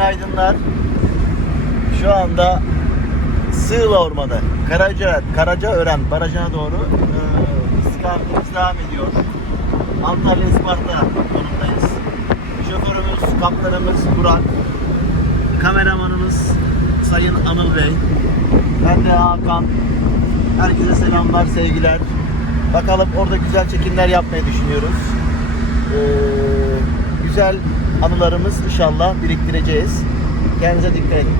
günaydınlar. Şu anda Sığla Ormanı, Karaca, Karacaören Barajı'na doğru e, devam ediyor. Antalya Isparta konumdayız. Şoförümüz, kaptanımız Burak. Kameramanımız Sayın Anıl Bey. Ben de Hakan. Herkese selamlar, sevgiler. Bakalım orada güzel çekimler yapmayı düşünüyoruz. Ee, güzel anılarımız inşallah biriktireceğiz. Kendinize dikkat edin.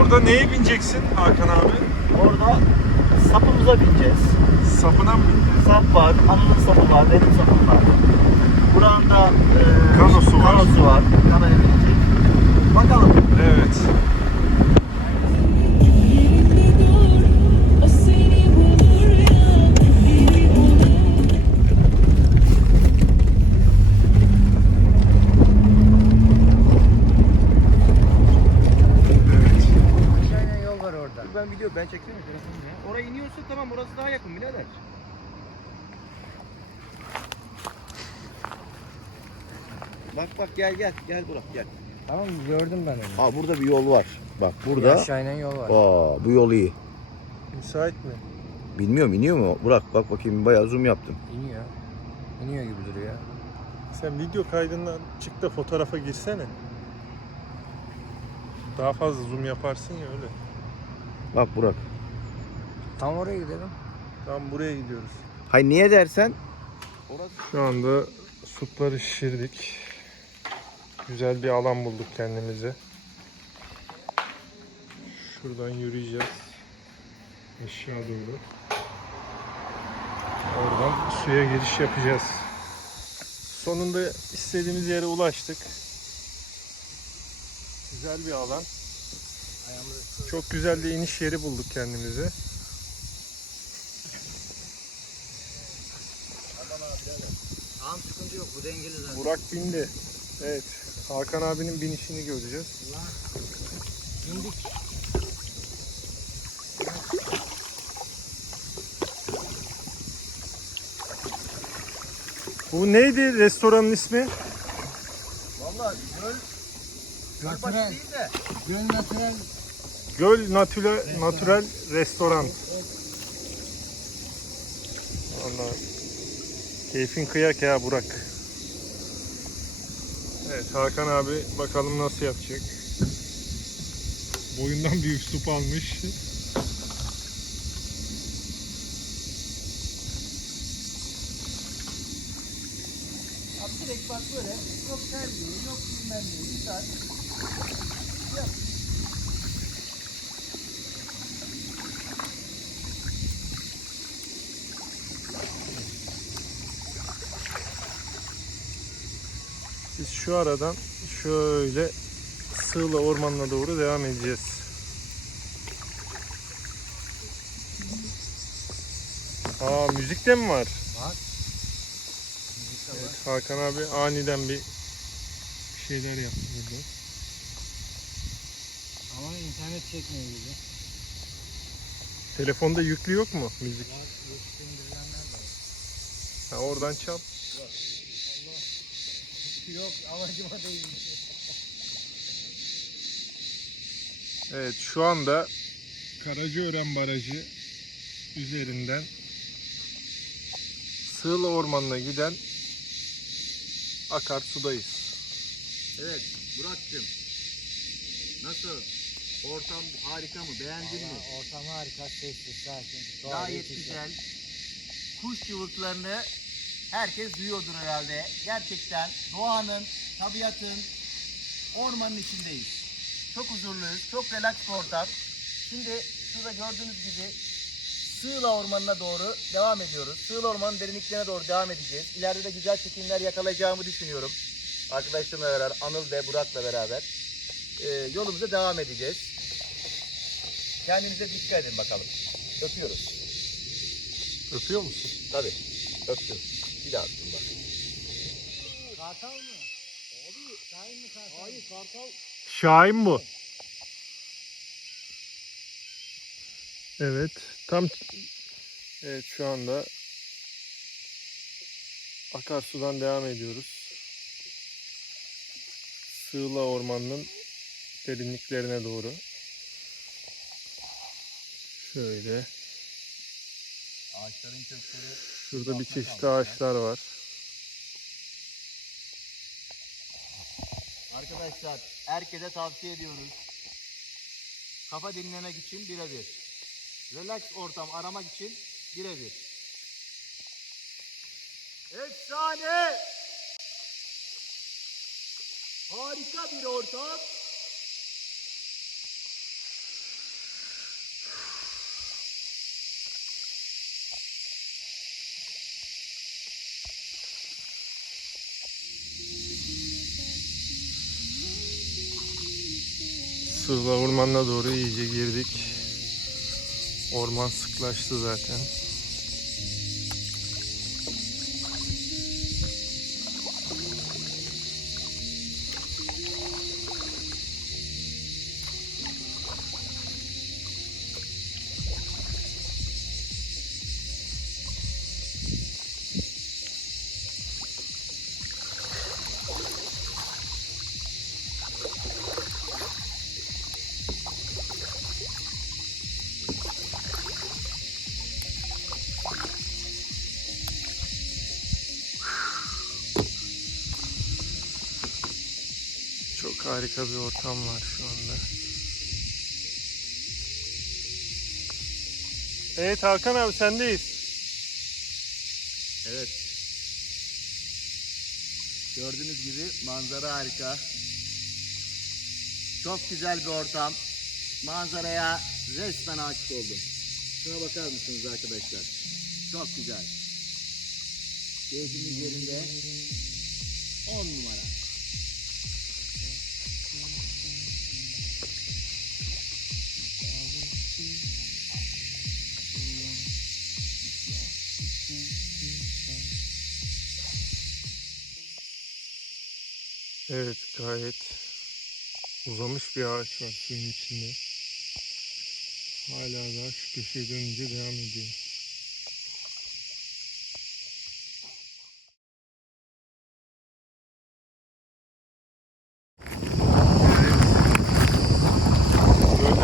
Orada neye bineceksin Hakan abi? Orada sapımıza bineceğiz. Sapına mı bineceksin? Sap var, anının sapı var, benim sapım var. Buranın da e, Kanosu var. kanosu var. Kanoya binecek. Bakalım. Evet. Orada. Ben video ben çekiyorum telefonum ya. Oraya iniyorsa tamam orası daha yakın birader. Bak bak gel gel gel Burak gel. Tamam gördüm ben onu. Aa burada bir yol var. Bak Burada. burada. Aşağı inen yol var. Aa bu yol iyi. Müsait mi? Bilmiyorum iniyor mu? Burak bak bakayım bayağı zoom yaptım. İniyor. İniyor gibi duruyor. Sen video kaydından çık da fotoğrafa girsene. Daha fazla zoom yaparsın ya öyle. Bak Burak. Tam oraya gidelim. Tamam buraya gidiyoruz. Hay niye dersen? Şu anda supları şişirdik. Güzel bir alan bulduk kendimize. Şuradan yürüyeceğiz. Aşağı doğru. Oradan suya giriş yapacağız. Sonunda istediğimiz yere ulaştık. Güzel bir alan. Çok güzel bir iniş yeri bulduk kendimize. Tamam sıkıntı yok bu dengeli zaten. Burak bindi. Evet. Hakan abinin binişini göreceğiz. İndik. Bu neydi restoranın ismi? Vallahi göl Natürel. değil de. Göl natürel. Göl Natürel, Natürel Restoran. Valla keyfin kıyak ya Burak. Evet Hakan abi bakalım nasıl yapacak. Boyundan büyük sup almış. Bak böyle yok terbiye yok bilmem ne bir saat. Yap. Biz şu aradan şöyle Sığla Ormanı'na doğru devam edeceğiz. Aa müzik de mi var? Var. Evet, Hakan abi aniden bir şeyler yaptı burada. Ama internet çekmiyor gibi. Telefonda yüklü yok mu müzik? Var. İndirilenler de var. Ha, oradan çal. Yok amacıma değil. Evet şu anda Karacaören Barajı üzerinden Sığla Ormanı'na giden akarsudayız. Evet Burak'cığım. Nasıl? Ortam harika mı? Beğendin mi? Valla ortam harika, sessiz, sakin. Doğal Gayet geçiş. güzel. Kuş cıvıklarını herkes duyuyordur herhalde. Gerçekten doğanın, tabiatın, ormanın içindeyiz. Çok huzurluyuz, çok relax bir ortam. Şimdi şurada gördüğünüz gibi Sığla Ormanı'na doğru devam ediyoruz. Sığla Ormanı'nın derinliklerine doğru devam edeceğiz. İleride de güzel çekimler yakalayacağımı düşünüyorum. Arkadaşlarımla beraber, Anıl ve Burak'la beraber. Ee, yolumuza devam edeceğiz. Kendinize dikkat edin bakalım. Öpüyoruz. Öpüyor musun? Tabii. Öptüm. Bir daha öptüm bak. Kartal mı? Abi Şahin mi kartal? Hayır kartal. Şahin bu. Evet. Tam Evet şu anda akarsudan devam ediyoruz. Sığla Ormanı'nın derinliklerine doğru. Şöyle. Ağaçların kökleri Şurada bir kalmışlar. ağaçlar var. Arkadaşlar herkese tavsiye ediyoruz. Kafa dinlemek için birebir. Relax ortam aramak için birebir. Efsane! Harika bir ortam. Sığla Ormanı'na doğru iyice girdik. Orman sıklaştı zaten. Harika bir ortam var şu anda. Evet Hakan abi sendeyiz. Evet. Gördüğünüz gibi manzara harika. Çok güzel bir ortam. Manzaraya resmen aşık oldum. Şuna bakar mısınız arkadaşlar? Çok güzel. Keyfimiz yerinde. 10 numara. Evet gayet uzamış bir ağaç var suyun içinde. Hala daha şu köşeye dönünce devam ediyor.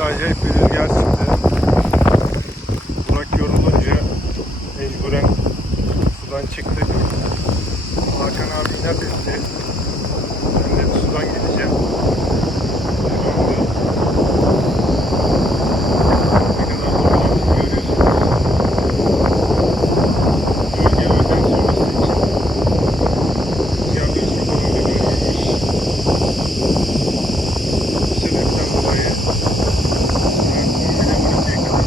Acayip bir rüzgar çıktı. Burak yorulunca mecburen sudan çıktık. Hakan abi inat etti. Ben de sudan gideceğim. Şu anda ne kadar zorlandığımı görüyorsunuz. Bölge özel sonrası için yardım çok önemli bölgeymiş. Bu sebepten dolayı saat 11'e 12'ye kadar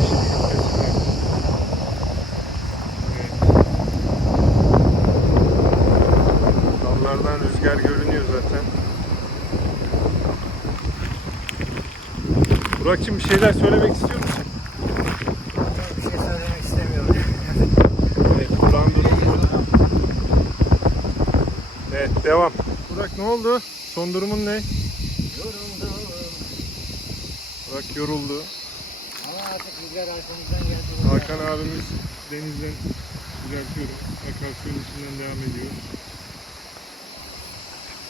işin gitmesi lazım. Evet. Dallardan rüzgar görünüyor zaten. Burak'cığım bir şeyler söylemek istiyor musun? Bir şey söylemek istemiyorum. Evet, Burak'ın durumu burada. Evet, devam. Burak ne oldu? Son durumun ne? Yoruldum. Burak yoruldu. Ama artık rüzgar arkamızdan geldi. Hakan abimiz denizden düzeltiyorum. Akarsuyun içinden devam ediyor.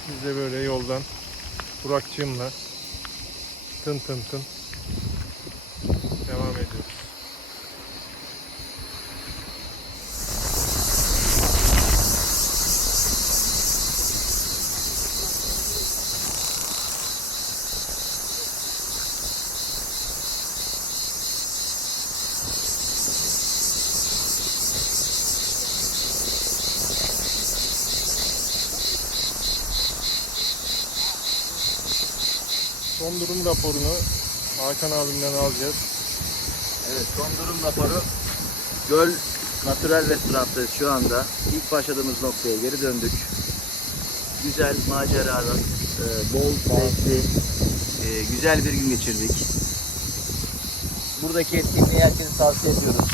Biz de böyle yoldan Burak'cığımla tın tın tın devam ediyoruz. Son durum raporunu Hakan abimden alacağız. Evet son durum raporu. Göl Natürel Restoran'tayız şu anda. İlk başladığımız noktaya geri döndük. Güzel maceralı, e, bol zevkli, e, güzel bir gün geçirdik. Buradaki etkinliği herkese tavsiye ediyoruz.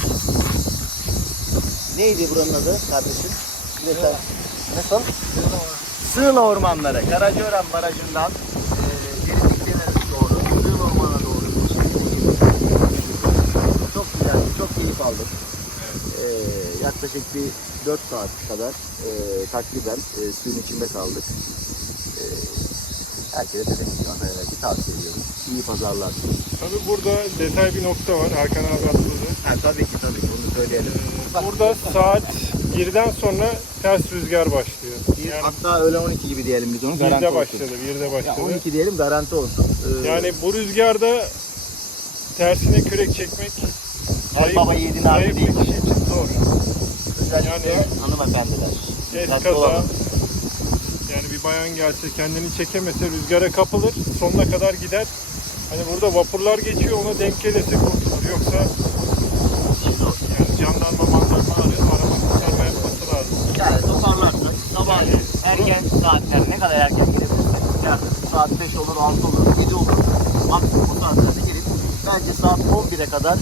Neydi buranın adı kardeşim? Bir de sen- Nasıl? Sığla Ormanları, Karacaören Barajı'ndan e, derinliklerine doğru, Sığla Orman'a doğru. Çok güzel, çok keyif aldık. Ee, yaklaşık bir 4 saat kadar e, takriben e, suyun içinde kaldık. Ee, herkese evvelki tavsiye ediyorum. İyi pazarlar. Tabii burada detay bir nokta var. Hakan abi atladı. Ha, tabii ki tabii ki onu söyleyelim. Bak, Burada saat 1'den sonra ters rüzgar başlıyor. bir- Yani hatta öğle 12 gibi diyelim biz onu garanti 1'de olsun. başladı, 1'de Ya başladı. 12 diyelim garanti olsun. Ee, Yani bu rüzgarda tersine kürek çekmek Ay baba yiğidin harbi zayıf değil. bir kişi için zor. özellikle yani- hanımefendiler. Dikkatli olalım. Yani bir bayan gelse kendini çekemese rüzgara kapılır, sonuna kadar gider. Hani burada vapurlar geçiyor, ona denk gelirse kurtulur. Yoksa yani jandarma mandarma arama kurtarma yapması lazım. Yani toparlarsak sabah Yani- erken saatler ne kadar erken gidebilirsek yani saat 5 olur, 6 olur, 7 olur. Maksimum bu saatlerde gelip bence saat 11'e kadar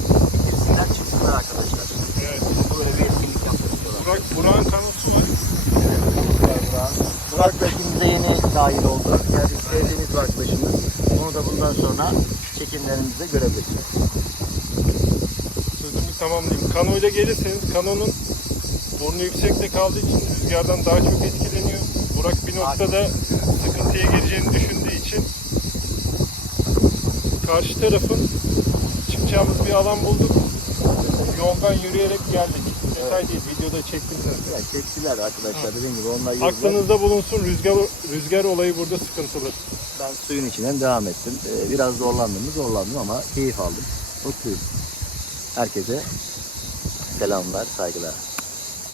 çıksınlar arkadaşlar. Evet. Böyle bir etkinlik yapmak istiyorlar. Burak, Burak'ın kanosu var. Burak da ikimize yeni dahil oldu. Kendisi sevdiğimiz bir arkadaşımız. Onu da bundan sonra çekimlerimizde görebilirsiniz. Sözümü tamamlayayım. Kanoyla gelirseniz kanonun burnu yüksekte kaldığı için rüzgardan daha çok etkileniyor. Burak bir noktada sıkıntıya gireceğini düşündüğü için karşı tarafın çıkacağımız bir alan bulduk. Yoldan yürüyerek geldik. Detay değil, videoda çektim zaten. Ya çektiler arkadaşlar dediğim gibi onlar yürüdüler. Aklınızda bulunsun rüzgar rüzgar olayı burada sıkıntılı. Ben suyun içinden devam ettim. Ee, biraz zorlandım mı zorlandım ama keyif aldım. Mutluyum. Herkese selamlar, saygılar.